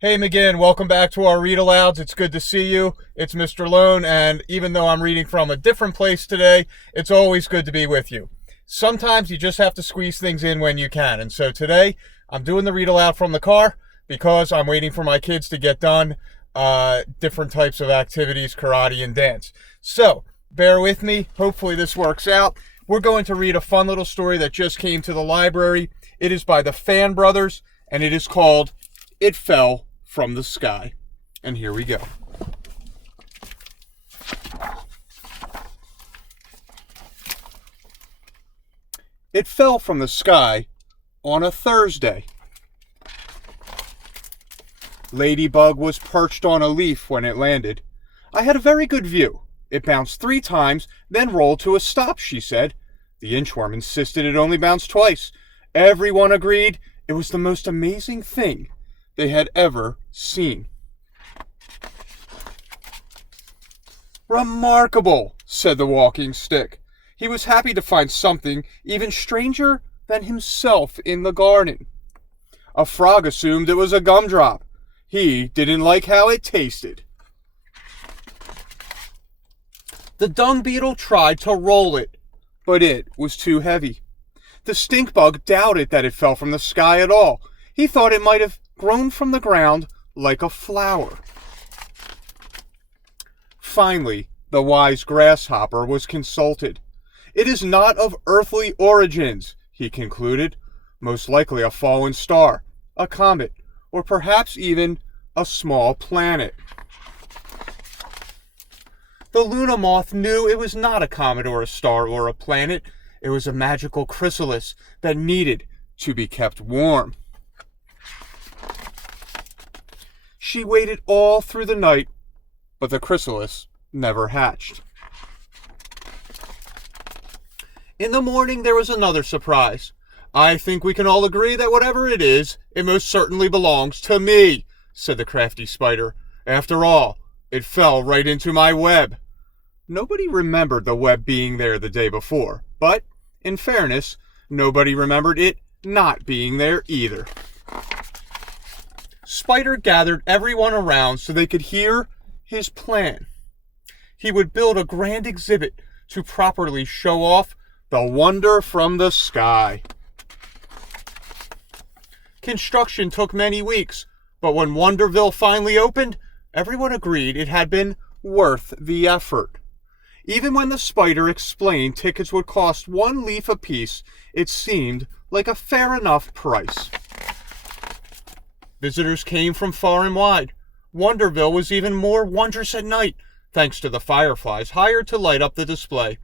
Hey McGinn, welcome back to our read alouds. It's good to see you. It's Mr. Lohn, and even though I'm reading from a different place today, it's always good to be with you. Sometimes you just have to squeeze things in when you can, and so today I'm doing the read aloud from the car because I'm waiting for my kids to get done different types of activities, karate and dance. So bear with me. Hopefully this works out. We're going to read a fun little story that just came to the library. It is by the Fan Brothers, and it is called It Fell from the Sky. And here we go. It fell from the sky on a Thursday. Ladybug was perched on a leaf when it landed. I had a very good view. It bounced 3 times, then rolled to a stop, she said. The inchworm insisted it only bounced twice. Everyone agreed it was the most amazing thing they had ever seen. Remarkable, said the walking stick. He was happy to find something even stranger than himself in the garden. A frog assumed it was a gumdrop. He didn't like how it tasted. The dung beetle tried to roll it, but it was too heavy. The stink bug doubted that it fell from the sky at all. He thought it might have grown from the ground like a flower. Finally, the wise grasshopper was consulted. It is not of earthly origins, he concluded. Most likely a fallen star, a comet, or perhaps even a small planet. The Luna moth knew it was not a comet or a star or a planet. It was a magical chrysalis that needed to be kept warm. She waited all through the night, but the chrysalis never hatched. In the morning, there was another surprise. I think we can all agree that whatever it is, it most certainly belongs to me, said the crafty spider. After all, it fell right into my web. Nobody remembered the web being there the day before, but, in fairness, nobody remembered it not being there either. Spider gathered everyone around so they could hear his plan. He would build a grand exhibit to properly show off the wonder from the sky. Construction took many weeks, but when Wonderville finally opened, everyone agreed it had been worth the effort. Even when the spider explained tickets would cost 1 leaf apiece, it seemed like a fair enough price. Visitors came from far and wide. Wonderville was even more wondrous at night, thanks to the fireflies hired to light up the display.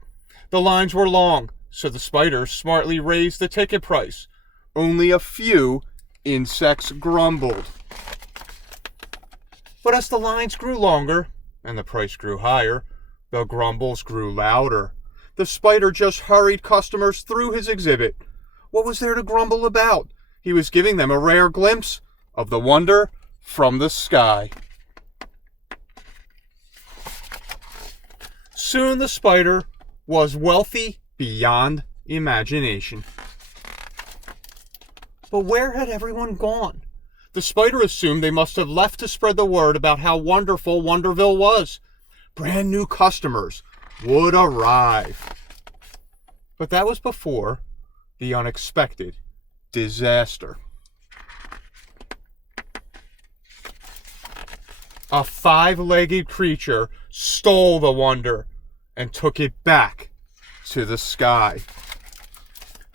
The lines were long, so the spider smartly raised the ticket price. Only a few insects grumbled. But as the lines grew longer, and the price grew higher, the grumbles grew louder. The spider just hurried customers through his exhibit. What was there to grumble about? He was giving them a rare glimpse of the wonder from the sky. Soon the spider was wealthy beyond imagination. But where had everyone gone? The spider assumed they must have left to spread the word about how wonderful Wonderville was. Brand new customers would arrive. But that was before the unexpected disaster. A 5-legged creature stole the wonder and took it back to the sky.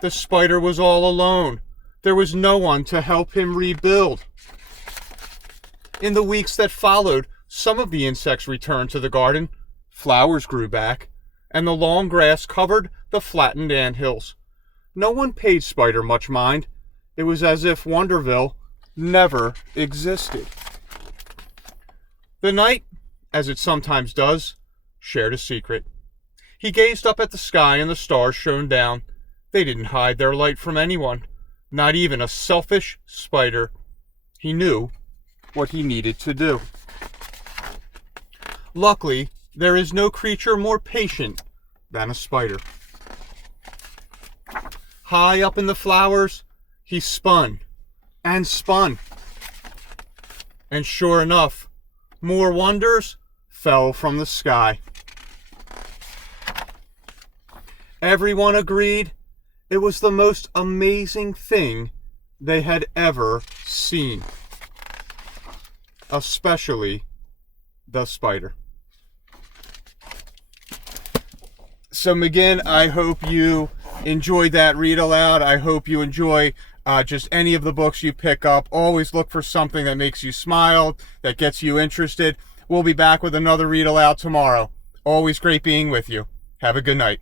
The spider was all alone. There was no one to help him rebuild. In the weeks that followed, some of the insects returned to the garden. Flowers grew back, and the long grass covered the flattened anthills. No one paid Spider much mind. It was as if Wonderville never existed. The night, as it sometimes does, shared a secret. He gazed up at the sky and the stars shone down. They didn't hide their light from anyone, not even a selfish spider. He knew what he needed to do. Luckily, there is no creature more patient than a spider. High up in the flowers, he spun and spun. And sure enough, more wonders fell from the sky. Everyone agreed it was the most amazing thing they had ever seen. Especially the spider. So McGinn, I hope you enjoyed that read aloud. I hope you enjoy just any of the books you pick up. Always look for something that makes you smile, that gets you interested. We'll be back with another read aloud tomorrow. Always great being with you. Have a good night.